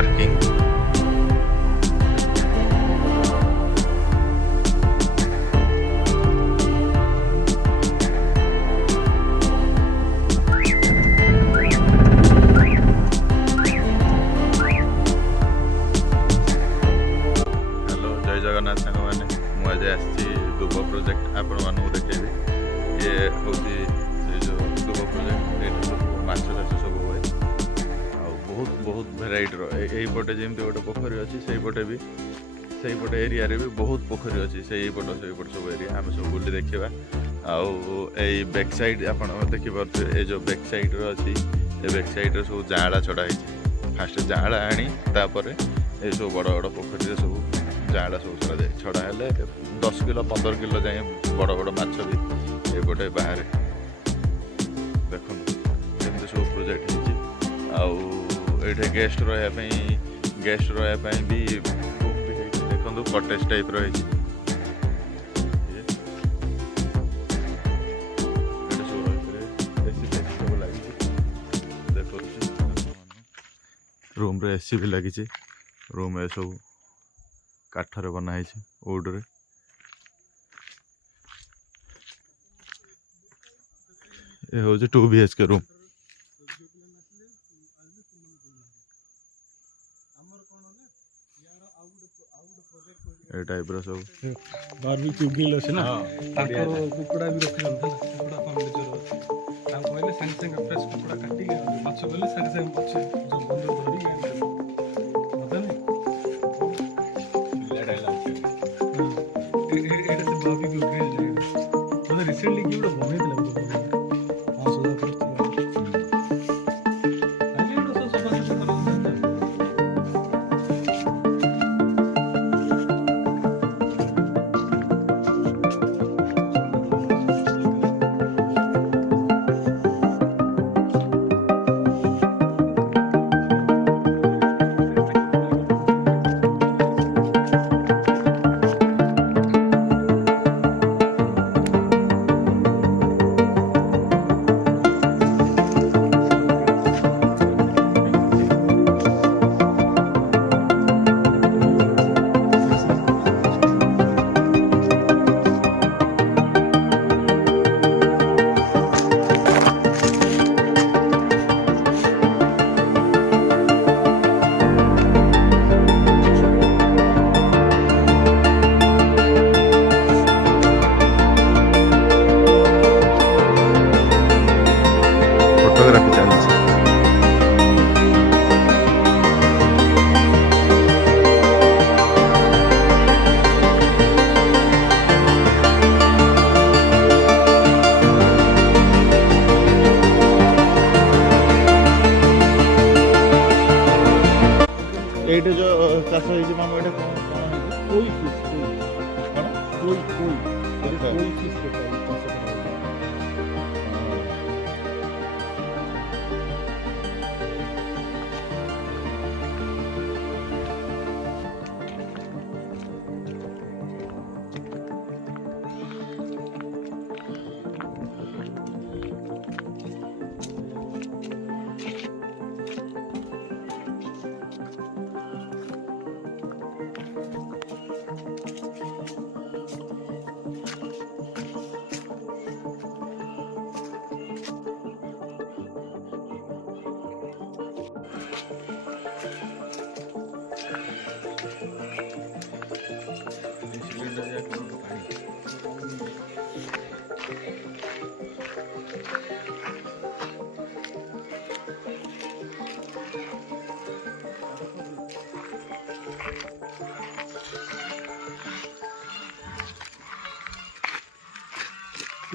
parking Jagannath सांग मैंने मुझे आसी दुब प्रोजेक्ट आपण मानक देखेबी ये हूँ जो दुब प्रोजेक्ट ये सब माछ चाष सब हुए आ बहुत बहुत भेराइटर यहीपटे जमी गोटे पोखरी अच्छी से पटे भी से पटे एरिया भी बहुत पोखरी अच्छी से पट सब एरिया आम सब बुली देखा आउ बैक साइड आप देखिपे ये जो बैक साइड अच्छी ये बैक साइड सब जाँला छड़ाई फास्ट जाँला आनी ये सब बड़ बड़ पोखरी सब जाँला सब छड़ा है 10 किलो 15 किलो जाए बड़ बड़ माछ भी ये बाहर देखो जमी सब प्रोजेक्ट होटे गेस्ट रही भी देखो कटेज टाइप रही रूम रे एसी भी लगी रूम ए सब काठर बनाई वुड रे ये हूँ 2 BHK रूम ए टाइप रो सब बारबेक्यू ग्रिल अछि ना ताको कुकुड़ा भी रखि रहल कुकुड़ा फर्नीचर अछि ताको कहले संग संग फ्रेश कुकुड़ा काटी के माछ कहले संग संग माछ जो बंद धरी के मदन ले डाला एटा से बारबेक्यू ग्रिल जाय तो रिसेंटली की बड़ा बने दिला 500 खर्च आगे एटा सब सफा सुथरा फोटोग्राफी चलती ये जो चाष होती मामू ये कौन कोई फिश कोई फिश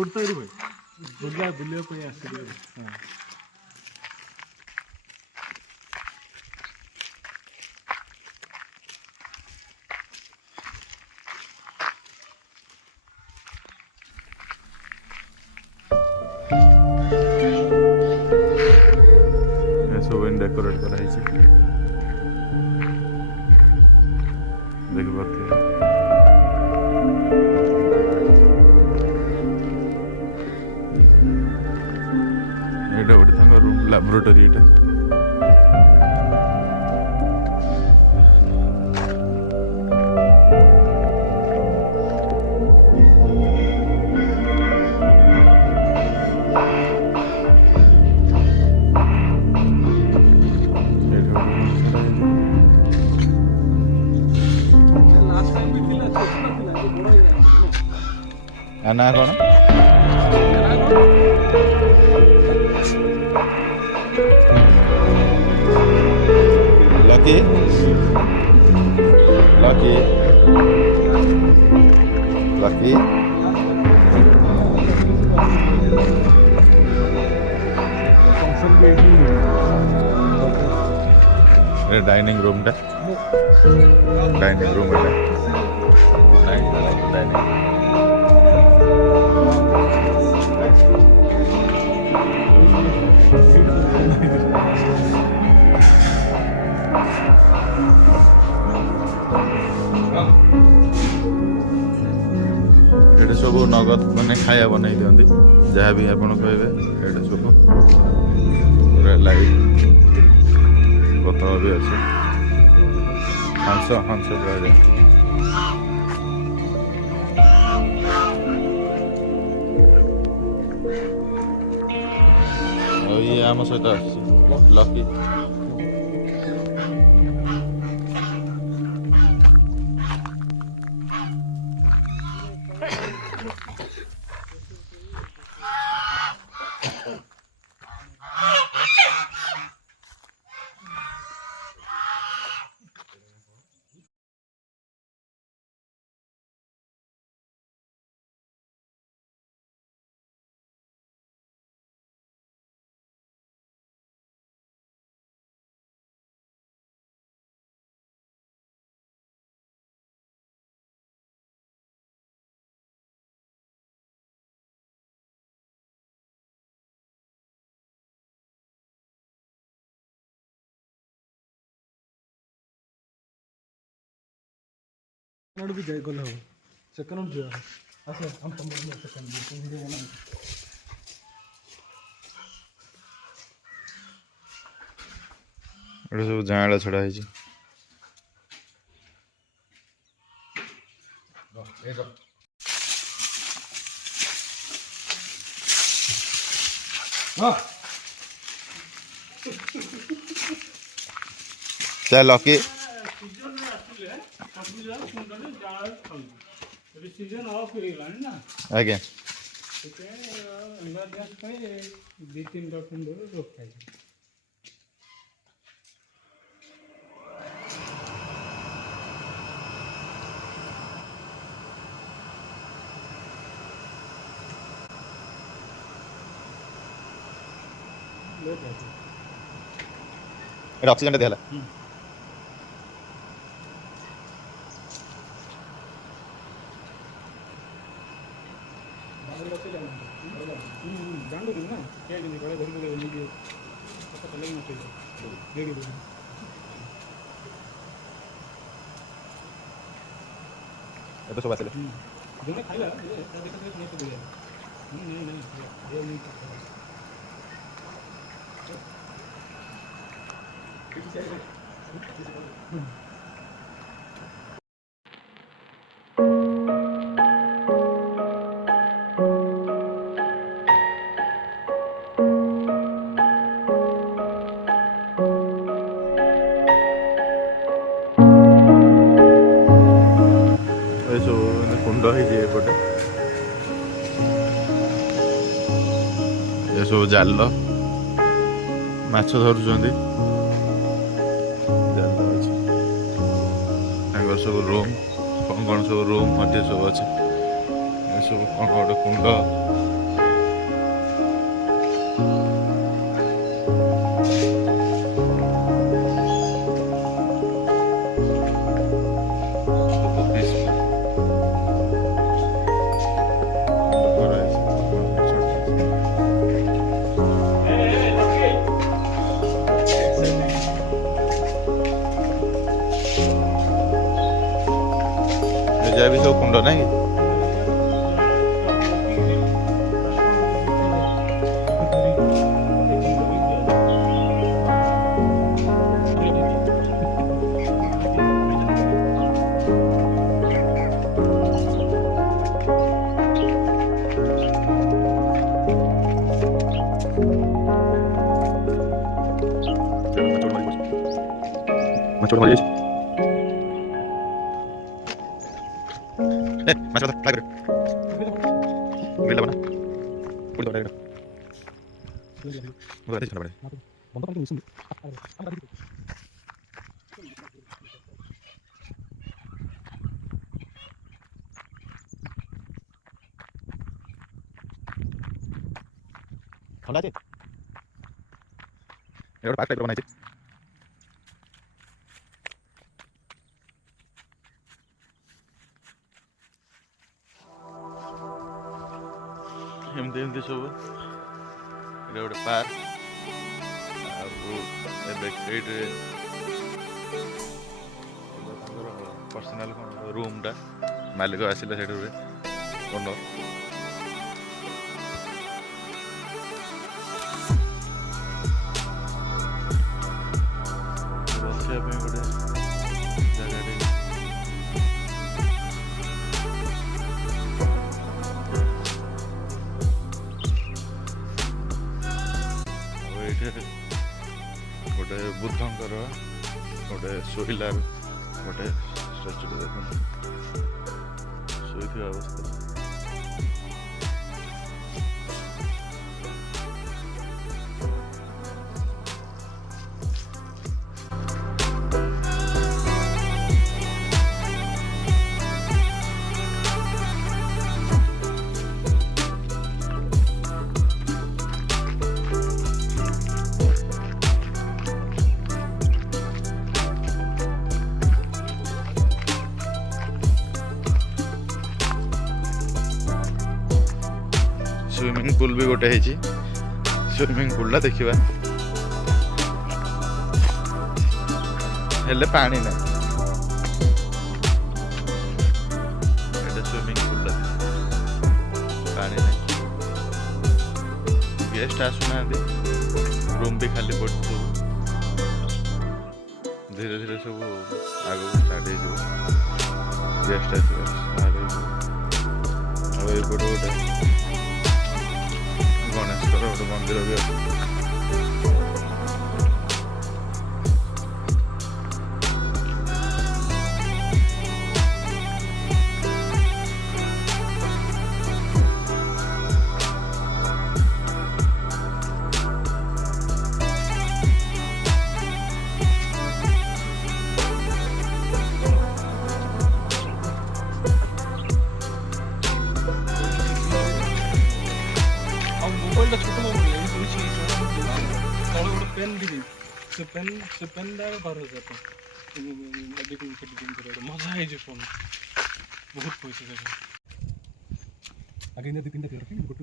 उड़ता ही भाई बुल्ला बुल्ले को ही आसे हाँ सब डेकोरेट कराई देख पाते ये गोटे रूम लैबोरेटरी ନା କ'ଣ ଲକି ଲକି ଲକି फंक्शन भी एटी डाइनिंग रूम टा डाइनिंग रूम डाइनिंग ये सब नगद मैंने खाया बनई दिखती जहाँ भी आप कहे ये सब पूरा लाइट बोतल भी अच्छे हंस हंस कह ये आम सहित लकी सेकंड भी जाए गला हो सेकंड जो अच्छा हम पंद्रह सेकंड वीडियो बना ये सब जाँला छड़ा है चल लकी सीजन ऑफ हो गलानी ना आज्ञा ठीक है अंडा गैस पे 2-3 डॉक्टर रोक खाई ऑक्सीजन दिला सब आसे कुंड होपटे ये सब जाल माछ धरुंच सब रूम कौन कौन सब रूम सब अच्छे सब कौन गोटे कुंड भी सब कुंड ना कि Mas ଥଣ୍ଡା ଅଛି ଏ ଗୋଟେ ପାର୍କ ଟାଇପ୍ର ବନାଇଛି ଏମିତି ଏମିତି ସବୁ ଏଇଟା ଗୋଟେ ପାର୍କ ଆଉ ଏବେ ଏଇଠି ତାଙ୍କର ପର୍ସନାଲ କ'ଣ ରୁମ୍ଟା ମାଲିକ ଆସିଲେ ସେଇଠୁ ଓନର ବସିବା ପାଇଁ ଗୋଟେ ଜାଗାଟେ ଗୋଟେ ବୁଦ୍ଧଙ୍କର ଗୋଟେ ଶୋଇଲାର ଗୋଟେ ଷ୍ଟାଚୁଟେ ଦେଖନ୍ତୁ ଶୋଇଥିବା ଅବସ୍ଥା स्विमिंग पूल भी गोटे है स्विमिंग पूल देखा हेले पानी ना स्विमिंग पूल पानी ना गेस्ट आसुना रूम भी खाली पड़ सब धीरे धीरे सब आगे स्टार्ट हो गेस्ट आस गोटे गणेशर गोटे मंदिर भी अच्छे छोट मोबाइल पेन भी से पेन दार 12,000 मजा है फोन बहुत पैसा देखे आगे 2-3 रखें गोटे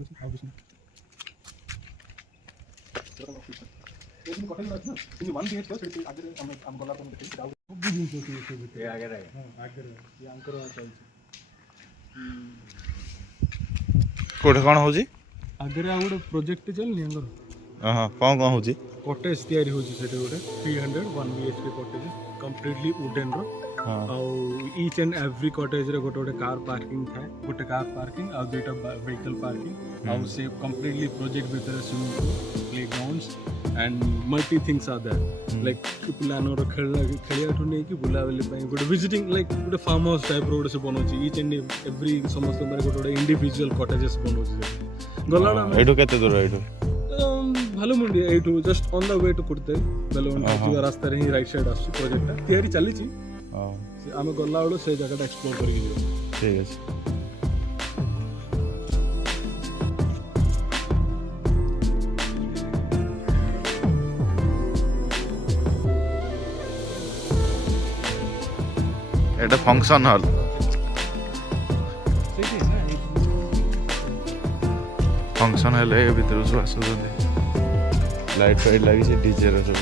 कोठे कौन हो आगे गोटे प्रोजेक्ट चलनी कौन कौन हो कटेज तैयारी होची सेटे गोटे 300 1 BHK cottage completely wooden row each and every cottage रे गोटे गोटे कार पार्किंग था गोटे कार पार्किंग आ दुईटा व्हीकल पार्किंग आ से कंप्लीटली प्रोजेक्ट भीतर swimming pool playgrounds and multi things are there like पिलानोर खेलिया ठु नै कि बुलाबली पई गोटे विजिटिंग लाइक गोटे फार्म हाउस टाइप रो गोटे से बनोची ईच एंड एवरी समस्त गोटे गोटे इंडिविजुअल कटेजेस बनोची गलाडा एठो केते दूर एठो भालो मुंडी एठो just on the way to कुर्ते बेलोन जो रास्ता रे ही राइट साइड आसु प्रोजेक्ट तयारी चली छी आमे गल्ला वालो से जगह एक्सप्लोर करि दियो ठीक है एटा फंक्शन हॉल फंक्शन हेले भीतर सब आसुଛନ୍ତି लाइट फाइट लगी डीजे रे सब